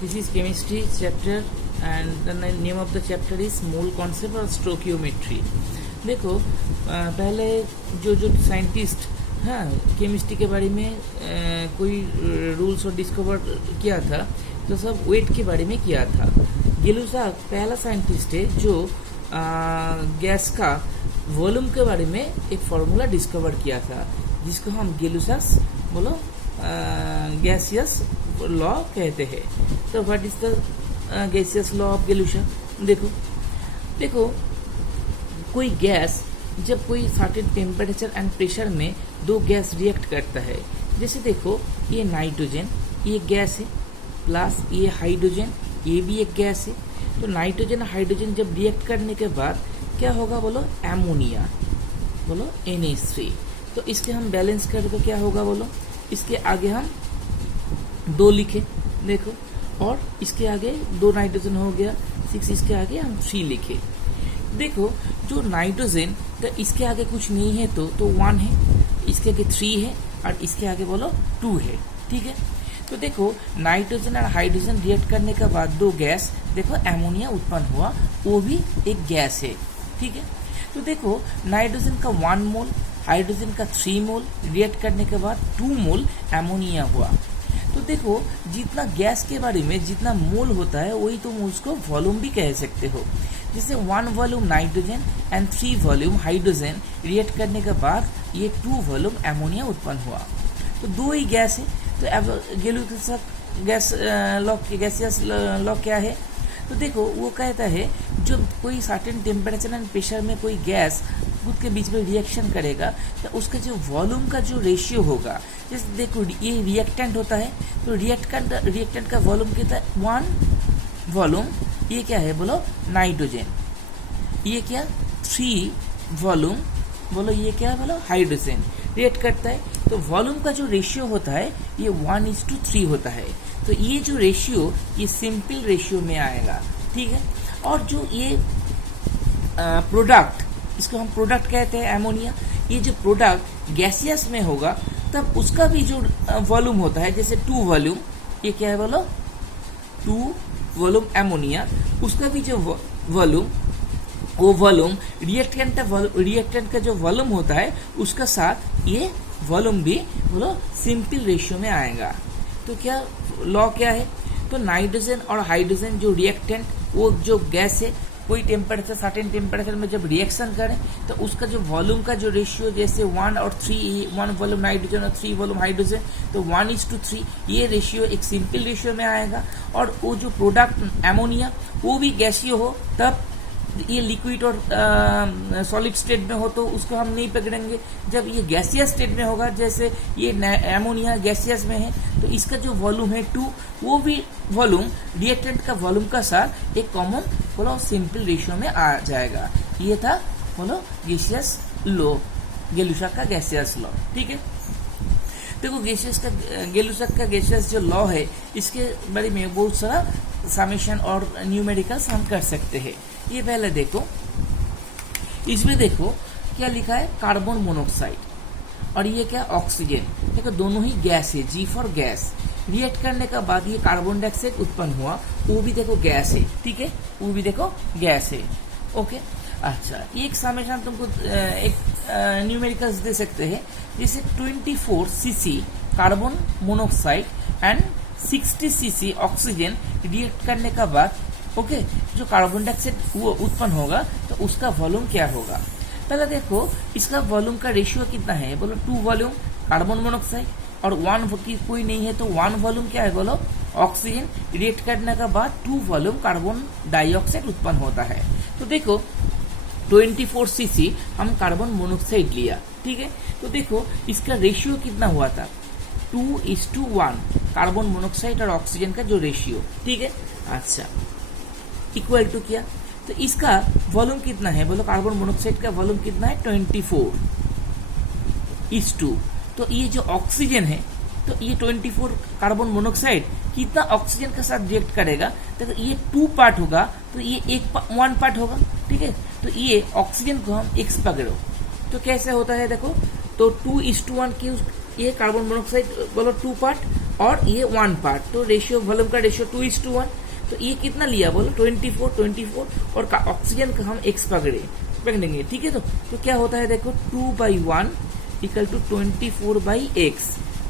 This is chemistry chapter and the name of the chapter is mole concept और stoichiometry। देखो पहले जो scientist chemistry के बारे में कोई रूल्स और डिस्कवर किया था तो सब वेट के बारे में किया था। गेलुसाक पहला साइंटिस्ट है जो गैस का वॉल्यूम के बारे में एक फॉर्मूला डिस्कवर किया था जिसको हम गेलुसाक गैसियस लॉ कहते हैं। तो what is the gaseous law of गेलुसाक? देखो कोई गैस जब कोई सर्टेन टेम्परेचर एंड प्रेशर में दो गैस रिएक्ट करता है, जैसे देखो ये नाइट्रोजन ये गैस है प्लस ये हाइड्रोजन ये भी एक गैस है। तो नाइट्रोजन और हाइड्रोजन जब रिएक्ट करने के बाद क्या होगा बोलो? एमोनिया, बोलो NH3। तो इसके हम बैलेंस करें तो क्या होगा बोलो? इसके आगे हम 2 लिखे देखो, और इसके आगे 2 नाइट्रोजन हो गया 6, इसके आगे हम 3 लिखे। देखो जो नाइट्रोजन तो इसके आगे कुछ नहीं है तो 1 है, इसके आगे 3 है और इसके आगे बोलो 2 है। ठीक है, तो देखो नाइट्रोजन और हाइड्रोजन रिएक्ट करने के बाद 2 गैस देखो एमोनिया उत्पन्न हुआ, वो भी एक गैस है। ठीक है, तो देखो नाइट्रोजन का 1 मोल हाइड्रोजन का 3 मोल रिएक्ट करने के बाद 2 मोल एमोनिया हुआ। तो देखो जितना गैस के बारे में जितना मोल होता है वही तुम उसको वॉल्यूम भी कह सकते हो। जैसे 1 volume nitrogen and 3 volume hydrogen react करने के बाद ये 2 वॉल्यूम एमोनिया उत्पन्न हुआ। तो 2 ही गैस है। तो अब गेलुसाक गैसियस लॉ क्या है? तो देखो वो कहता है जब कोई सर्टेन टेम्परेचर एंड प्रेशर में कोई गैस खुद के बीच में रिएक्शन करेगा तो उसका जो वॉल्यूम का जो रेशियो होगा, जैसे देखो ये रिएक्टेंट होता है तो रिएक्टेंट का वॉल्यूम कितना है? 1 वॉल्यूम। ये क्या है बोलो? नाइट्रोजन। ये क्या? 3 वॉल्यूम। बोलो ये क्या है बोलो? हाइड्रोजन रिएक्ट करता है। तो वॉल्यूम का जो रेशियो होता है ये 1:3 होता है। तो ये जो रेशियो ये सिंपल रेशियो में आएगा। ठीक है, और जो ये प्रोडक्ट इसको हम प्रोडक्ट कहते हैं एमोनिया, ये जो प्रोडक्ट गैसियस में होगा तब उसका भी जो वॉल्यूम होता है, जैसे 2 वॉल्यूम ये क्या है बोलो? 2 वॉल्यूम एमोनिया, उसका भी जो वॉल्यूम वो वॉल्यूम रिएक्टेंट का जो वॉल्यूम होता है उसका साथ ये वॉल्यूम भी बोलो सिंपल रेशियो में आएगा। तो क्या लॉ क्या है? तो नाइट्रोजन और हाइड्रोजन जो रिएक्टेंट वो जो गैस है कोई टेम्परेचर सर्टेन टेम्परेचर में जब रिएक्शन करें तो उसका जो वॉल्यूम का जो रेशियो जैसे 1 और 3, 1 वॉल्यूम नाइट्रोजन और 3 वॉल्यूम हाइड्रोजन, तो 1:3 ये रेशियो एक सिंपल रेशियो में आएगा। और वो जो प्रोडक्ट एमोनिया वो भी गैसीय हो तब ये लिक्विड और सॉलिड स्टेट में हो तो उसको हम नहीं पकड़ेंगे। जब ये गैसियस स्टेट में होगा, जैसे ये एमोनिया गैसियस में है तो इसका जो वॉल्यूम है 2, वो भी वॉल्यूम रिएक्टेंट का वॉल्यूम का साथ एक कॉमन बोलो सिंपल रेशियो में आ जाएगा। ये था बोलो गैसियस लॉ, गेलुसाक का गैसियस लॉ। ठीक है, देखो गेलुसाक का गैसियस जो लॉ है इसके बारे में बहुत सारा समेशन और न्यूमेरिकल्स हम कर सकते हैं। ये पहले देखो, इसमें देखो क्या लिखा है? कार्बन मोनोऑक्साइड और ये क्या? ऑक्सीजन। देखो दोनों ही गैस है, G फॉर गैस। रिएक्ट करने के बाद ये कार्बन डाइऑक्साइड उत्पन्न हुआ, वो भी देखो गैस है। ठीक है, वो भी देखो गैस है। ओके, अच्छा एक समेशन तुमको एक न्यूमेरिकल्स दे सकते हैं, जैसे 24 cc carbon monoxide and 60 cc oxygen react करने का बाद ओके जो कार्बन डाइऑक्साइड वो उत्पन्न होगा तो उसका वॉल्यूम क्या होगा? पहले देखो इसका वॉल्यूम का रेशियो कितना है बोलो? 2 वॉल्यूम कार्बन मोनोऑक्साइड और 1 की कोई नहीं है तो 1 वॉल्यूम क्या है बोलो? ऑक्सीजन रिएक्ट करने के बाद 2 वॉल्यूम कार्बन डाइऑक्साइड उत्पन्न होता है। तो देखो 24 cc हम कार्बन मोनोऑक्साइड लिया। ठीक है, तो देखो इसका रेशियो कितना हुआ था? 2:1 कार्बन मोनोऑक्साइड और ऑक्सीजन का जो रेशियो। ठीक है, अच्छा इक्वल टू किया तो इसका वॉल्यूम कितना है बोलो? कार्बन मोनोऑक्साइड का वॉल्यूम कितना है? 24:2। तो ये जो ऑक्सीजन है तो ये 24 कार्बन मोनोऑक्साइड कितना ऑक्सीजन के साथ रिएक्ट करेगा? तो ये 2 पार्ट होगा तो ये 1 पार्ट होगा। ठीक है, तो ये ऑक्सीजन को हम X पकड़ो तो कैसे होता है देखो, तो 2:1 की ये कार्बन मोनोऑक्साइड बोलो 2 पार्ट और ये 1 पार्ट, तो रेशियो वॉल्यूम का रेशियो 2:1। तो ये कितना लिया बोलो 24 और ऑक्सीजन का हम x पकड़ेंगे, ठीक है। तो क्या होता है देखो 2/1 इक्वल टू 24/x।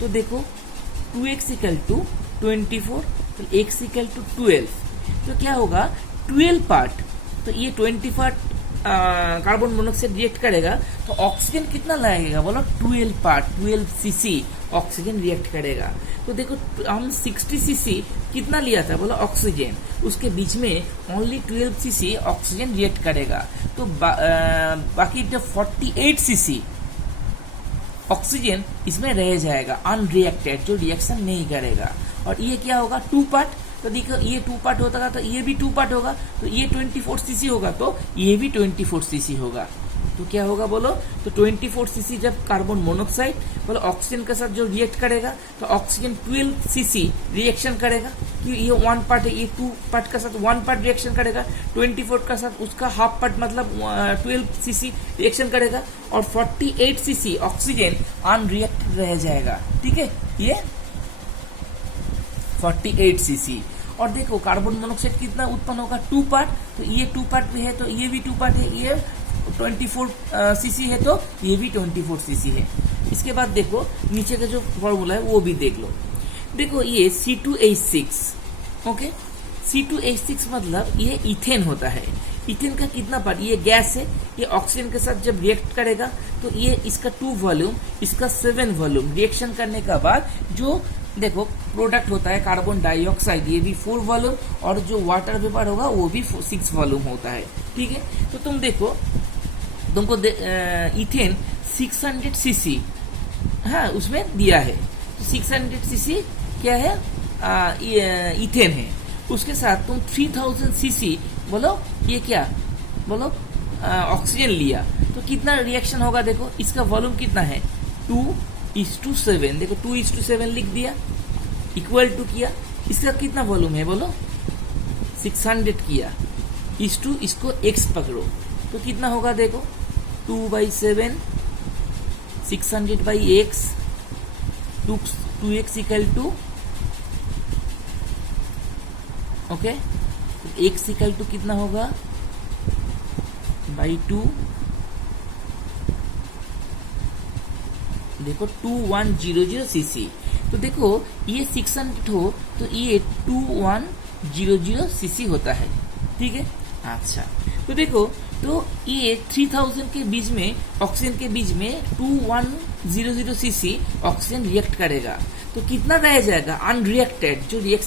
तो देखो 2x इक्वल टू 24 तो x इक्वल टू 12। तो क्या होगा 12 पार्ट, तो ये 20 पार्ट कार्बन मोनोऑक्साइड रिएक्ट करेगा तो ऑक्सीजन कितना लगेगा बोलो 12 पार्ट 12 सीसी ऑक्सीजन रिएक्ट करेगा। तो देखो हम 60 सीसी कितना लिया था बोलो ऑक्सीजन, उसके बीच में ओनली 12 सीसी ऑक्सीजन रिएक्ट करेगा। तो बाकी जो 48 सीसी ऑक्सीजन इसमें रह जाएगा अनरिएक्टेड, जो रिएक्शन नहीं करेगा। और ये क्या होगा 2 पार्ट, तो देखो ये 2 पार्ट होता है तो ये भी 2 पार्ट होगा, तो ये 24 सीसी होगा तो ये भी 24 सीसी होगा। तो क्या होगा बोलो, तो 24 सीसी जब कार्बन मोनोऑक्साइड बोलो ऑक्सीजन के साथ जो रिएक्ट करेगा तो ऑक्सीजन 12 सीसी रिएक्शन करेगा, कि ये 1 पार्ट है, ये 2 पार्ट का साथ 1 पार्ट रिएक्शन करेगा, 24 का साथ उसका हाफ पार्ट मतलब 12 सीसी रिएक्शन करेगा, और 48 सीसी ऑक्सीजन अनरिएक्टेड रह जाएगा, ठीक है। ये 48 सीसी। और देखो कार्बन मोनोऑक्साइड कितना उत्पन्न होगा 2 पार्ट, तो ये 2 पार्ट भी है तो ये भी 2 पार्ट है, ये 24 सीसी है तो ये भी 24 सीसी है। इसके बाद देखो नीचे का जो फॉर्मूला है वो भी देख लो। देखो ये C2H6, ओके, C2H6 मतलब ये इथेन होता है। इथेन का कितना पार्ट, ये गैस है, ये ऑक्सीजन के साथ जब रिएक्ट करेगा तो ये इसका 2 वॉल्यूम, इसका 7 वॉल्यूम रिएक्शन करने का बाद जो देखो प्रोडक्ट होता है कार्बन डाइऑक्साइड, ये भी 4 वॉल्यूम, और जो वाटर वेपर होगा वो भी 6 वॉल्यूम होता है, ठीक है। तो तुम देखो तुमको इथेन 600 सीसी हाँ उसमें दिया है, तो 600 सीसी क्या है इथेन है, उसके साथ तुम 3000 सीसी बोलो ये क्या बोलो ऑक्सीजन लिया, तो कितना रिएक्शन होगा देखो, इसका वॉल्यूम कितना है 2:7, देखो 2:7 लिख दिया, इक्वल टू किया, इसका कितना वॉल्यूम है बोलो 600 किया, इसको x पकड़ो तो कितना होगा देखो 2/7 600/x 2x equal to okay, x equal to कितना होगा बाई 2, देखो 2100 सीसी। तो देखो ये 600 हो तो ये 2100 सीसी होता है, ठीक है। अच्छा तो देखो तो ये 3000 के बीच में ऑक्सीजन के बीच में 2100 सीसी ऑक्सीजन रिएक्ट करेगा, तो कितना रह जाएगा अनरिएक्टेड जो रिएक्शन